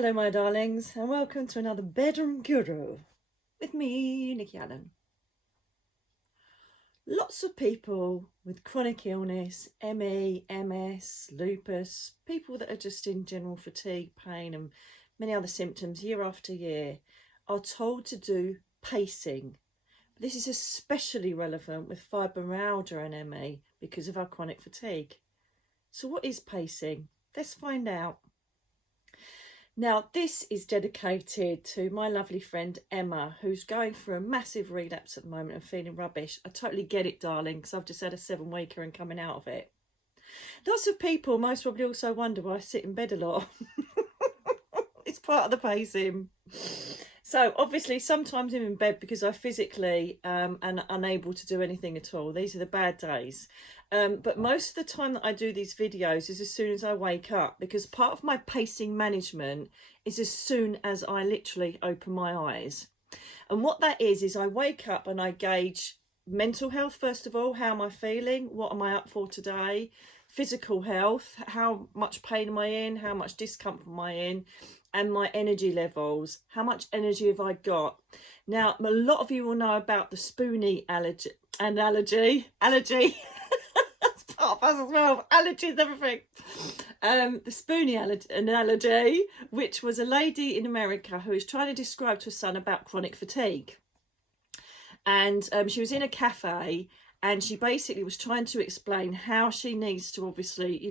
Hello my darlings, and welcome to another Bedroom Guru with me, Nicky. Lots of people with chronic illness, ME, MS, lupus, people that are just in general fatigue, pain and many other symptoms year after year are told to do pacing. This is especially relevant with fibromyalgia and ME because of our chronic fatigue. So what is pacing? Let's find out. Now, this is dedicated to my lovely friend Emma, who's going through a massive relapse at the moment and feeling rubbish. I totally get it, darling, because I've just had a 7-weeker and coming out of it. Lots of people most probably also wonder why I sit in bed a lot. It's part of the pacing. So obviously sometimes I'm in bed because I physically am unable to do anything at all. These are the bad days. But most of the time that I do these videos is as soon as I wake up, because part of my pacing management is as soon as I literally open my eyes. And what that is I wake up and I gauge mental health first of all. How am I feeling? What am I up for today? Physical health, how much pain am I in? How much discomfort am I in? And my energy levels, how much energy have I got? Now, a lot of you will know about the Spoonie analogy. That's part of us as well. Allergies, everything. The Spoonie analogy, which was a lady in America who was trying to describe to her son about chronic fatigue. And she was in a cafe and she basically was trying to explain how she needs to obviously,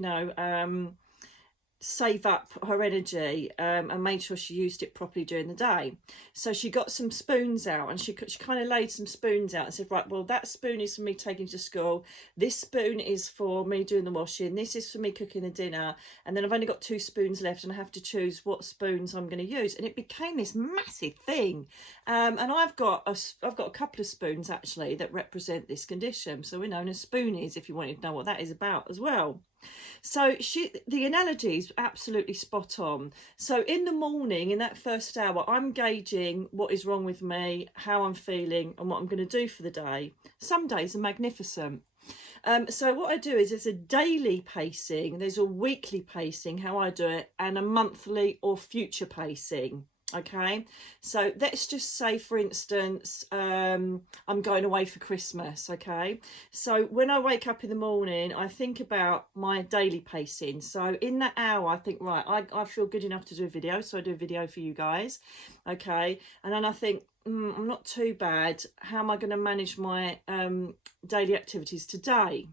save up her energy and made sure she used it properly during the day. So she got some spoons out and she kind of laid some spoons out and said, right, well, that spoon is for me taking to school, this spoon is for me doing the washing, this is for me cooking the dinner, and then I've only got 2 spoons left and I have to choose what spoons I'm going to use. And it became this massive thing. And I've got a couple of spoons actually that represent this condition, so we're known as Spoonies, if you wanted to know what that is about as well. So the analogy is absolutely spot on. So in the morning, in that first hour, I'm gauging what is wrong with me, how I'm feeling and what I'm going to do for the day. Some days are magnificent. So what I do is there's a daily pacing, there's a weekly pacing, how I do it, and a monthly or future pacing. Okay, so let's just say, for instance, I'm going away for Christmas. Okay, so when I wake up in the morning, I think about my daily pacing. So in that hour, I think, right, I feel good enough to do a video, so I do a video for you guys. Okay, and then I think, I'm not too bad. How am I going to manage my daily activities today?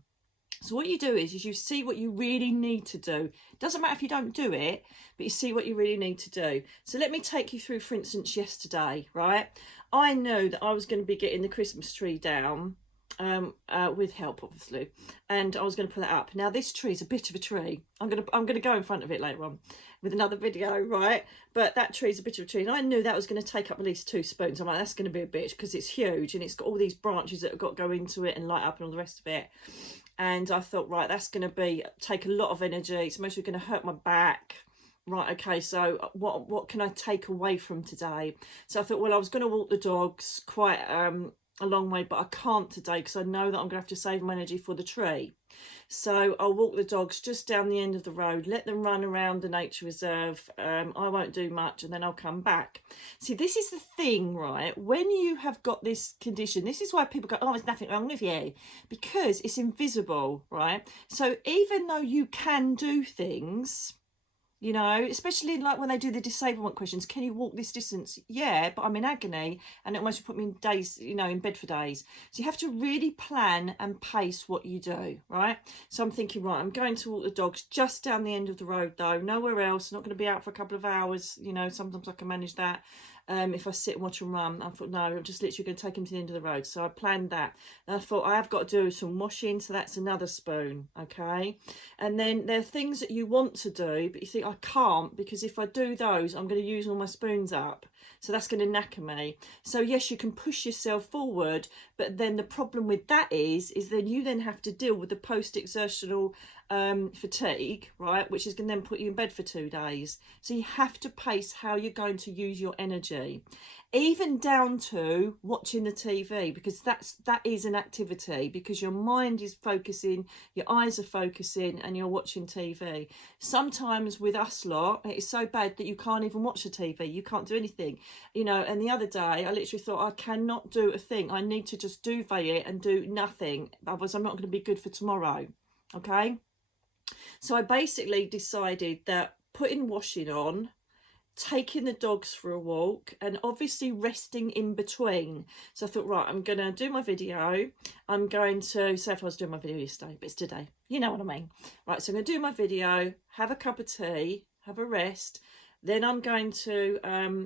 So what you do is you see what you really need to do. It doesn't matter if you don't do it, but you see what you really need to do. So let me take you through, for instance, yesterday, right? I knew that I was going to be getting the Christmas tree down with help, obviously, and I was going to put that up. Now this tree is a bit of a tree. I'm going to go in front of it later on with another video, right? But that tree is a bit of a tree, and I knew that was going to take up at least 2 spoons. I'm like, that's going to be a bitch because it's huge and it's got all these branches that have got to go into it and light up and all the rest of it. And I thought, right, that's going to take a lot of energy. It's mostly going to hurt my back. Right, okay, so what can I take away from today? So I thought, well, I was going to walk the dogs quite a long way, but I can't today because I know that I'm going to have to save my energy for the tree. So I'll walk the dogs just down the end of the road, let them run around the nature reserve. I won't do much and then I'll come back. See, this is the thing, right? When you have got this condition, this is why people go, oh, there's nothing wrong with you, because it's invisible, right? So even though you can do things, you know, especially like when they do the disablement questions, can you walk this distance? Yeah, but I'm in agony and it almost put me in days, you know, in bed for days. So you have to really plan and pace what you do, right? So I'm thinking, right, I'm going to walk the dogs just down the end of the road though, nowhere else, not going to be out for a couple of hours, you know, sometimes I can manage that. If I sit and watch them run, I thought, no, I'm just literally going to take them to the end of the road. So I planned that. And I thought, I have got to do some washing, so that's another spoon, okay? And then there are things that you want to do, but you think, I can't, because if I do those, I'm going to use all my spoons up. So that's going to knacker me. So yes, you can push yourself forward, but then the problem with that is then you then have to deal with the post-exertional fatigue, right, which is going to then put you in bed for 2 days. So you have to pace how you're going to use your energy, even down to watching the TV, because that is an activity, because your mind is focusing, your eyes are focusing, and you're watching TV. Sometimes with us lot, it's so bad that you can't even watch the TV, you can't do anything, you know. And the other day I literally thought, I cannot do a thing, I need to just duvet it and do nothing, otherwise I'm not going to be good for tomorrow. Okay, so I basically decided that putting washing on, taking the dogs for a walk, and obviously resting in between. So I thought, right, I'm going to do my video. I'm going to, say if I was doing my video yesterday, but it's today. You know what I mean? Right, so I'm going to do my video, have a cup of tea, have a rest. Then I'm going to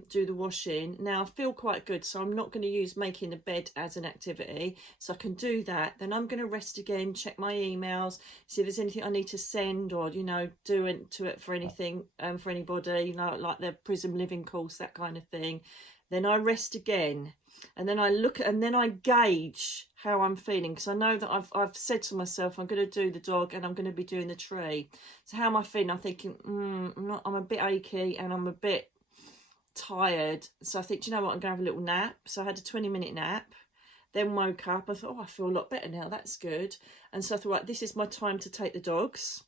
do the washing. Now I feel quite good, so I'm not going to use making the bed as an activity. So I can do that. Then I'm going to rest again, check my emails, see if there's anything I need to send, or, you know, do it for anything, for anybody, you know, like the Prism Living course, that kind of thing. Then I rest again, and then I look at, and then I gauge how I'm feeling, because I know that I've said to myself, I'm going to do the dog and I'm going to be doing the tree. So how am I feeling? I'm thinking, I'm a bit achy and I'm a bit tired. So I think, do you know what, I'm going to have a little nap. So I had a 20-minute nap, then woke up. I thought, oh, I feel a lot better now, that's good. And so I thought, right, this is my time to take the dogs.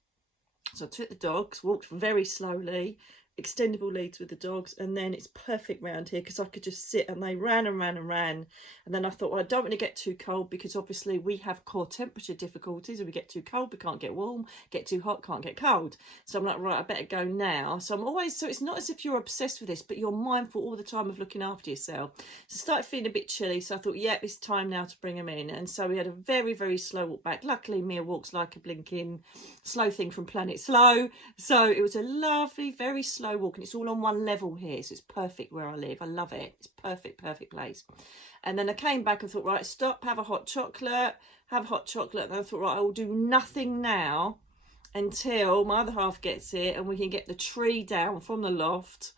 So I took the dogs, walked very slowly, extendable leads with the dogs, and then it's perfect round here because I could just sit, and they ran and ran and ran. And then I thought, well, I don't want to get too cold, because obviously we have core temperature difficulties. If we get too cold, we can't get warm, get too hot, can't get cold. So I'm like, right, I better go now. So I'm always, so it's not as if you're obsessed with this, but you're mindful all the time of looking after yourself. So I started feeling a bit chilly, so I thought, yeah, it's time now to bring them in. And so we had a very, very slow walk back. Luckily Mia walks like a blinking slow thing from Planet Slow, so it was a lovely, very slow walk, and it's all on one level here, so it's perfect where I live. I love it. It's perfect place. And then I came back and thought, right, stop, have a hot chocolate, and then I thought, right, I will do nothing now until my other half gets here and we can get the tree down from the loft,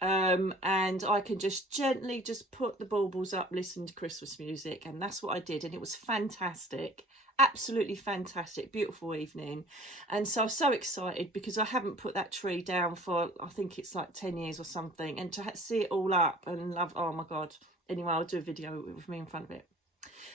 and I can just gently just put the baubles up, listen to Christmas music. And that's what I did, and it was fantastic. Absolutely fantastic, beautiful evening. And so I was so excited, because I haven't put that tree down for, I think it's like 10 years or something, and to see it all up and love, oh my god. Anyway, I'll do a video with me in front of it.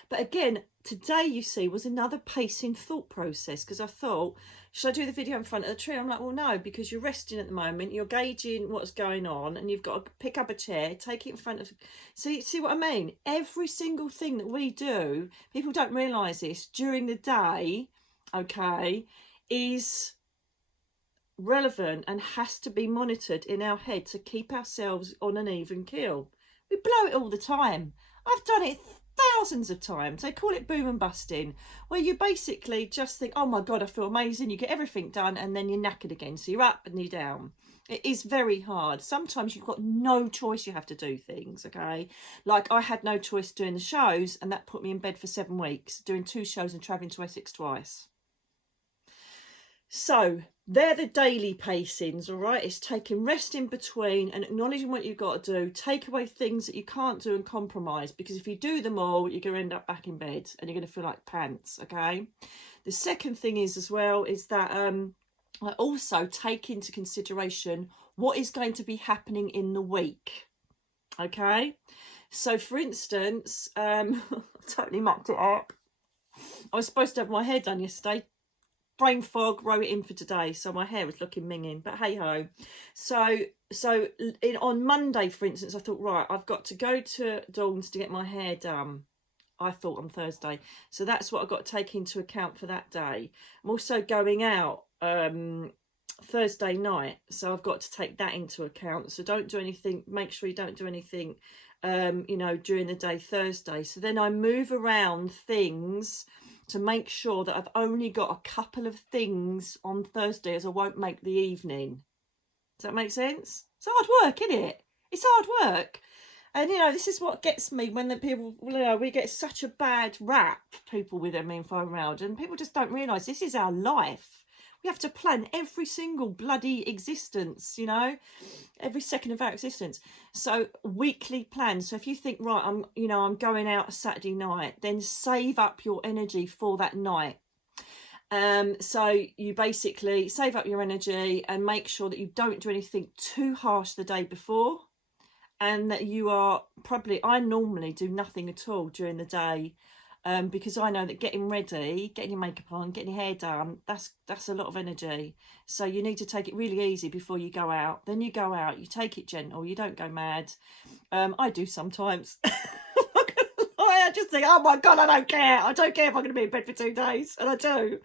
But again, today, you see, was another pacing thought process, because I thought, should I do the video in front of the tree? I'm like, well, no, because you're resting at the moment, you're gauging what's going on, and you've got to pick up a chair, take it in front of. See what I mean? Every single thing that we do, people don't realise this, during the day, okay, is relevant and has to be monitored in our head to keep ourselves on an even keel. We blow it all the time. I've done it thousands of times. They call it boom and busting, where you basically just think, oh my god, I feel amazing, you get everything done, and then you're knackered again, so you're up and you're down. It is very hard. Sometimes you've got no choice, you have to do things, okay? Like I had no choice doing the shows, and that put me in bed for 7 weeks, doing 2 shows and travelling to Essex twice. So they're the daily pacings, all right? It's taking rest in between and acknowledging what you've got to do. Take away things that you can't do and compromise, because if you do them all, you're going to end up back in bed and you're going to feel like pants, okay? The second thing is as well is that I also take into consideration what is going to be happening in the week, okay? So for instance, I totally mucked it up. I was supposed to have my hair done yesterday. Brain fog, wrote it in for today, so my hair was looking minging, but hey ho. So on Monday, for instance, I thought, right, I've got to go to Dawn's to get my hair done. I thought on Thursday, so that's what I've got to take into account for that day. I'm also going out Thursday night, so I've got to take that into account. So don't do anything, make sure you don't do anything you know, during the day Thursday. So then I move around things to make sure that I've only got a couple of things on Thursday, as I won't make the evening. Does that make sense? It's hard work, isn't it? It's hard work. And, you know, this is what gets me when the people, you know, we get such a bad rap, people with M.E and Fibromyalgia, and people just don't realise this is our life. We have to plan every single bloody existence, you know, every second of our existence. So weekly plans. So if you think, right, I'm going out Saturday night, then save up your energy for that night. So you basically save up your energy and make sure that you don't do anything too harsh the day before, and that you are probably, I normally do nothing at all during the day, because I know that getting ready, getting your makeup on, getting your hair done, that's a lot of energy. So you need to take it really easy before you go out. Then you go out, you take it gentle, you don't go mad. I do sometimes. I just think, oh my God, I don't care. I don't care if I'm going to be in bed for 2 days. And I do.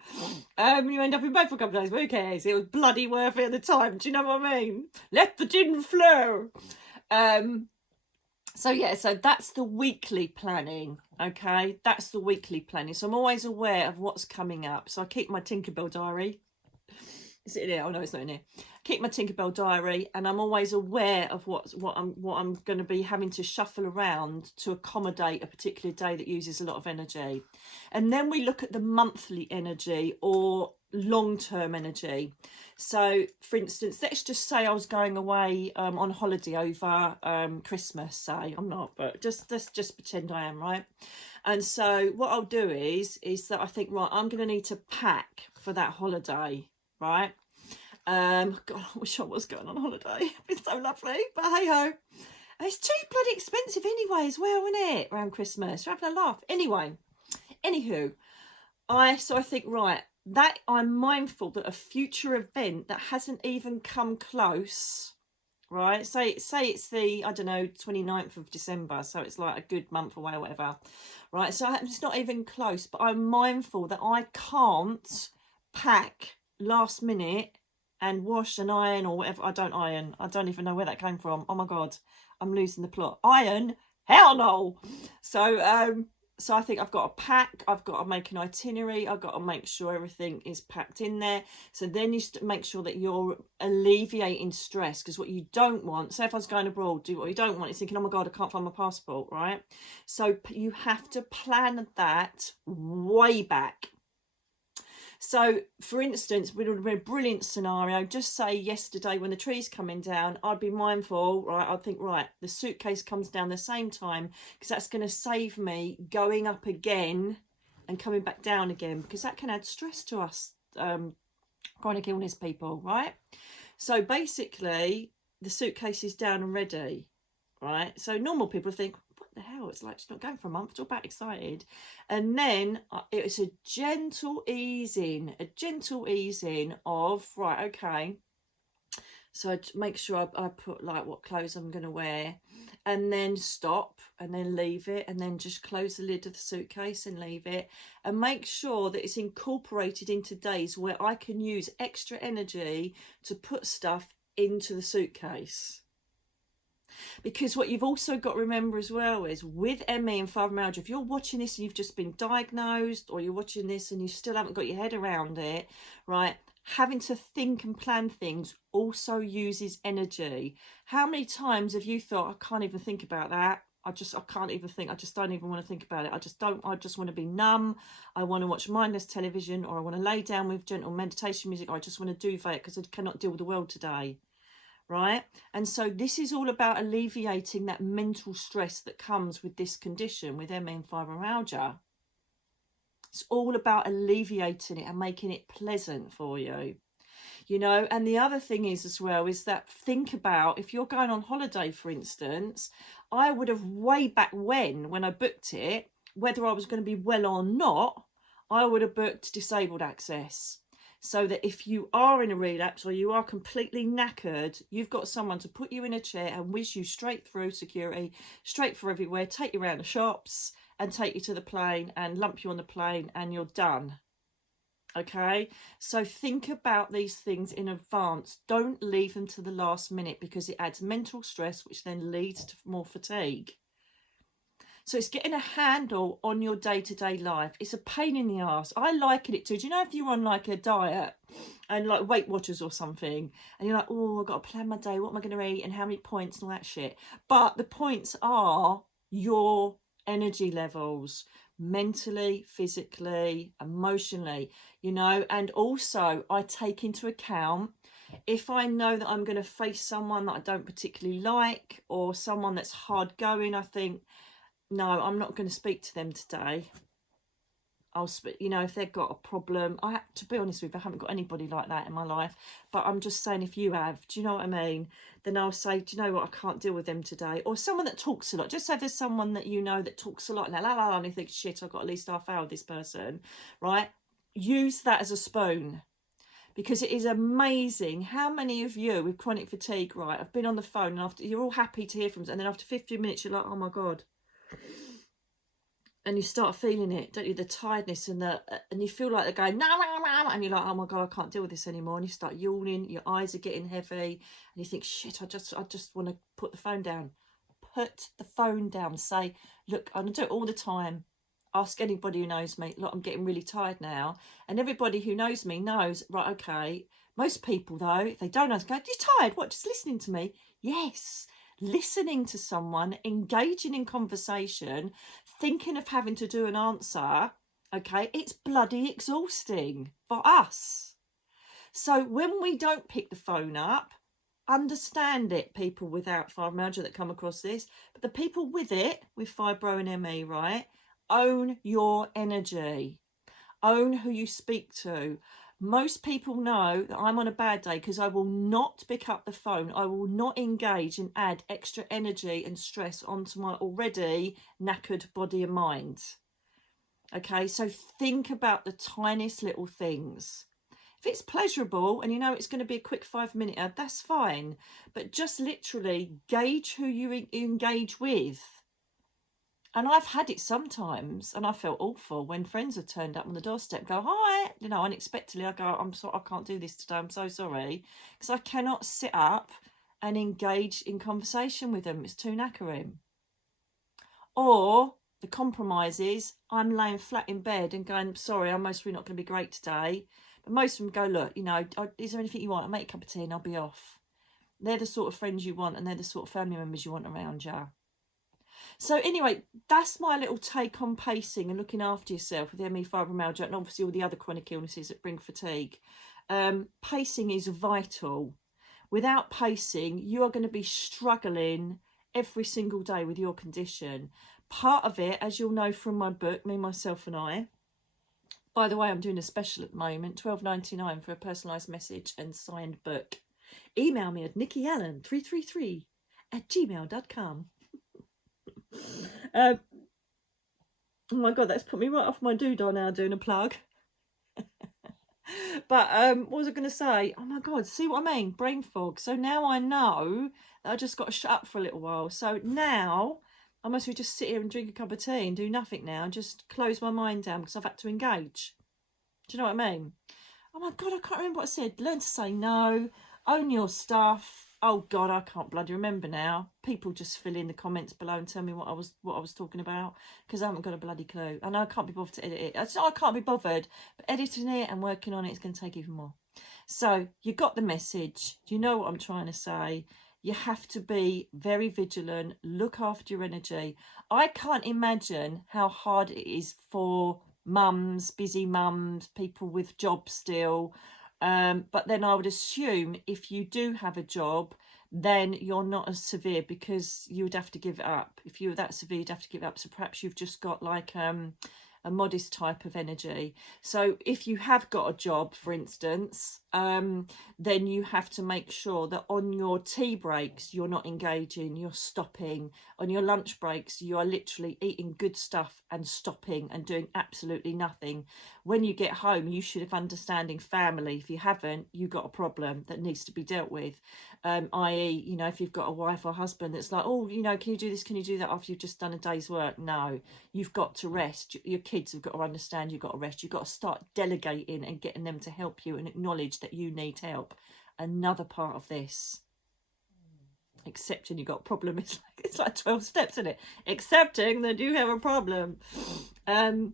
You end up in bed for a couple of days, but who cares? It was bloody worth it at the time. Do you know what I mean? Let the gin flow. So yeah, so that's the weekly planning. Okay, that's the weekly planning. So I'm always aware of what's coming up. So I keep my Tinkerbell diary. Is it in here? Oh no, it's not in here. Keep my Tinkerbell diary, and I'm always aware of what I'm going to be having to shuffle around to accommodate a particular day that uses a lot of energy. And then we look at the monthly energy or long-term energy. So for instance, let's just say I was going away on holiday over Christmas. Say I'm not, but let's just pretend I am, right? And so what I'll do is that I think, right, I'm going to need to pack for that holiday, right? God, I wish I was going on holiday. It's so lovely, but hey ho. It's too bloody expensive anyway as well, isn't it? Around Christmas, you're having a laugh. Anywho, I think, right, that I'm mindful that a future event that hasn't even come close, right? Say it's the, I don't know, 29th of December, so it's like a good month away or whatever, right? So it's not even close, but I'm mindful that I can't pack last minute and wash and iron or whatever. I don't iron. I don't even know where that came from. Oh my God, I'm losing the plot. Iron? Hell no. So I think I've got to pack, I've got to make an itinerary, I've got to make sure everything is packed in there. So then you make sure that you're alleviating stress, because what you don't want, say if I was going abroad, what you don't want is thinking, oh my God, I can't find my passport, right? So you have to plan that way back. So, for instance, it would be a brilliant scenario. Just say yesterday when the tree's coming down, I'd be mindful, right? I'd think, right, the suitcase comes down the same time, because that's going to save me going up again and coming back down again, because that can add stress to us chronic illness people, right? So basically, the suitcase is down and ready, right? So normal people think, the hell, it's like she's not going for a month, it's all about excited. And then it's a gentle easing of, right, okay, so I make sure I put like what clothes I'm going to wear, and then stop, and then leave it, and then just close the lid of the suitcase and leave it, and make sure that it's incorporated into days where I can use extra energy to put stuff into the suitcase. Because what you've also got to remember as well is with M.E and Fibromyalgia, if you're watching this and you've just been diagnosed, or you're watching this and you still haven't got your head around it, right, having to think and plan things also uses energy. How many times have you thought, I can't even think about that? I can't even think. I just don't even want to think about it. I just want to be numb. I want to watch mindless television, or I want to lay down with gentle meditation music, or I just want to duvet because I cannot deal with the world today. Right? And so this is all about alleviating that mental stress that comes with this condition, with M.E and Fibromyalgia. It's all about alleviating it and making it pleasant for you, you know. And the other thing is as well is that, think about if you're going on holiday, for instance, I would have way back when I booked it, whether I was going to be well or not, I would have booked disabled access. So that if you are in a relapse or you are completely knackered, you've got someone to put you in a chair and whiz you straight through security, straight for everywhere, take you around the shops and take you to the plane and lump you on the plane, and you're done. Okay, so think about these things in advance. Don't leave them to the last minute, because it adds mental stress, which then leads to more fatigue. So it's getting a handle on your day-to-day life. It's a pain in the arse. I liken it to, do you know if you're on like a diet and like Weight Watchers or something, and you're like, oh, I've got to plan my day, what am I going to eat and how many points and all that shit. But the points are your energy levels, mentally, physically, emotionally, you know. And also I take into account, if I know that I'm going to face someone that I don't particularly like, or someone that's hard going, I think, no, I'm not going to speak to them today. you know, if they've got a problem, to be honest with you, I haven't got anybody like that in my life, but I'm just saying, if you have, do you know what I mean? Then I'll say, do you know what, I can't deal with them today. Or someone that talks a lot. Just say there's someone that you know that talks a lot, and la la la, and you think, shit, I've got at least half hour with this person, right? Use that as a spoon. Because it is amazing how many of you with chronic fatigue, right, have been on the phone, and after, you're all happy to hear from them, and then after 15 minutes you're like, oh my God. And you start feeling it, don't you? The tiredness and you feel like they're going, no, and you're like, oh my God, I can't deal with this anymore. And you start yawning, your eyes are getting heavy, and you think, shit, I just want to put the phone down. Put the phone down. Say, look, I do it all the time. Ask anybody who knows me, look, I'm getting really tired now. And everybody who knows me knows, right, okay. Most people, though, if they don't know, go, you're tired? What, just listening to me? Yes. Listening to someone, engaging in conversation, thinking of having to do an answer, okay, it's bloody exhausting for us. So when we don't pick the phone up, understand it, people without fibromyalgia that come across this, but the people with it, with fibro and ME, right, own your energy, own who you speak to. Most people know that I'm on a bad day because I will not pick up the phone. I will not engage and add extra energy and stress onto my already knackered body and mind. Okay, so think about the tiniest little things. If it's pleasurable and you know it's going to be a quick 5-minute, that's fine. But just literally gauge who you engage with. And I've had it sometimes, and I felt awful when friends have turned up on the doorstep, go, hi, you know, unexpectedly. I go, I'm sorry, I can't do this today. I'm so sorry. Because I cannot sit up and engage in conversation with them. It's too knackering. Or the compromise is I'm laying flat in bed and going, sorry, I'm most really not going to be great today. But most of them go, look, you know, is there anything you want? I'll make a cup of tea and I'll be off. They're the sort of friends you want, and they're the sort of family members you want around you. So anyway, that's my little take on pacing and looking after yourself with ME, fibromyalgia, and obviously all the other chronic illnesses that bring fatigue. Pacing is vital. Without pacing, you are going to be struggling every single day with your condition. Part of it, as you'll know from my book, Me, Myself and I. By the way, I'm doing a special at the moment, $12.99 for a personalised message and signed book. Email me at nickyallen333@gmail.com. Oh my God, that's put me right off my doodah now doing a plug. But what was I going to say? Oh my God, see what I mean? Brain fog. So now I know that I just got to shut up for a little while. So now I must just sit here and drink a cup of tea and do nothing now and just close my mind down because I've had to engage. Do you know what I mean? Oh my God, I can't remember what I said. Learn to say no. Own your stuff. Oh God, I can't bloody remember now. People just fill in the comments below and tell me what I was talking about, because I haven't got a bloody clue. And I can't be bothered to edit it. I can't be bothered, but editing it and working on it is going to take even more. So you got the message. You know what I'm trying to say. You have to be very vigilant. Look after your energy. I can't imagine how hard it is for mums, busy mums, people with jobs still. But then I would assume if you do have a job, then you're not as severe, because you would have to give it up. If you were that severe, you'd have to give it up. So perhaps you've just got like a modest type of energy. So if you have got a job, for instance, then you have to make sure that on your tea breaks, you're not engaging, you're stopping. On your lunch breaks, you are literally eating good stuff and stopping and doing absolutely nothing. When you get home, you should have understanding family. If you haven't, you've got a problem that needs to be dealt with. I.e., you know, if you've got a wife or husband that's like, oh, you know, can you do this, can you do that after you've just done a day's work? No, you've got to rest. Your kids have got to understand you've got to rest. You've got to start delegating and getting them to help you and acknowledge that you need help. Another part of this, accepting you've got a problem, it's like 12 steps, isn't it? Accepting that you have a problem. And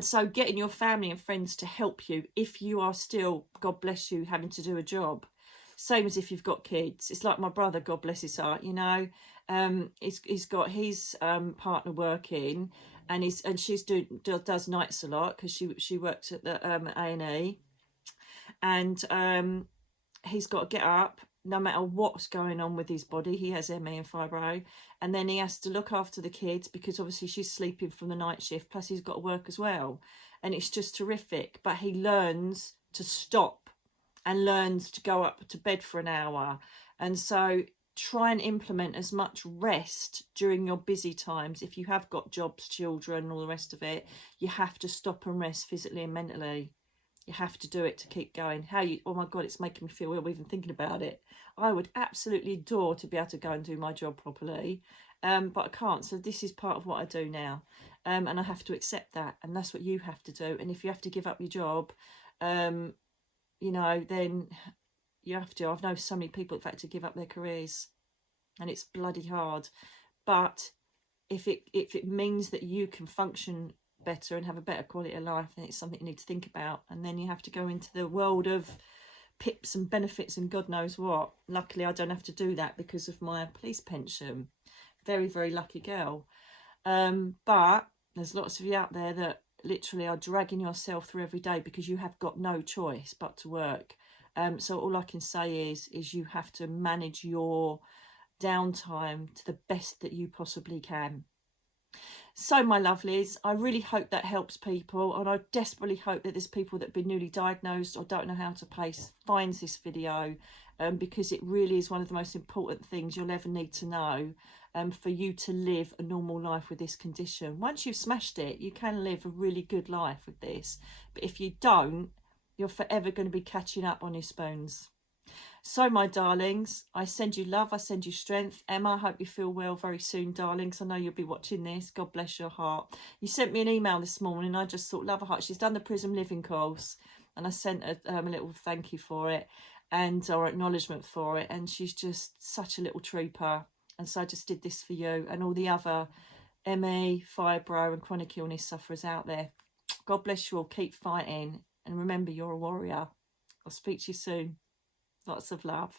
so getting your family and friends to help you if you are still, God bless you, having to do a job. Same as if you've got kids. It's like my brother, God bless his heart, you know. He's got his partner working, and she's does nights a lot because she works at the A&E, and he's got to get up no matter what's going on with his body. He has ME and fibro, and then he has to look after the kids because obviously she's sleeping from the night shift, plus he's got to work as well, and it's just terrific. But he learns to stop and learns to go up to bed for an hour. And so try and implement as much rest during your busy times. If you have got jobs, children, and all the rest of it, you have to stop and rest physically and mentally. You have to do it to keep going. Oh my God, it's making me feel ill even thinking about it. I would absolutely adore to be able to go and do my job properly, but I can't. So this is part of what I do now, and I have to accept that, and that's what you have to do. And if you have to give up your job, you know, then you have to. I've known so many people in fact to give up their careers, and it's bloody hard. But if it means that you can function better and have a better quality of life, then it's something you need to think about. And then you have to go into the world of pips and benefits and God knows what. Luckily I don't have to do that because of my police pension. Very, very lucky girl. But there's lots of you out there that literally are dragging yourself through every day because you have got no choice but to work. So all I can say is you have to manage your downtime to the best that you possibly can. So my lovelies, I really hope that helps people, and I desperately hope that there's people that have been newly diagnosed or don't know how to pace finds this video, because it really is one of the most important things you'll ever need to know, for you to live a normal life with this condition. Once you've smashed it, you can live a really good life with this, but if you don't, you're forever going to be catching up on your spoons. So my darlings, I send you love, I send you strength. Emma, I hope you feel well very soon, darlings. I know you'll be watching this. God bless your heart. You sent me an email this morning. I just thought, love her heart. She's done the Prism Living course, and I sent her a little thank you for it, and or acknowledgement for it. And she's just such a little trooper. And so I just did this for you and all the other ME, fibro and chronic illness sufferers out there. God bless you all. Keep fighting. And remember, you're a warrior. I'll speak to you soon. Lots of love.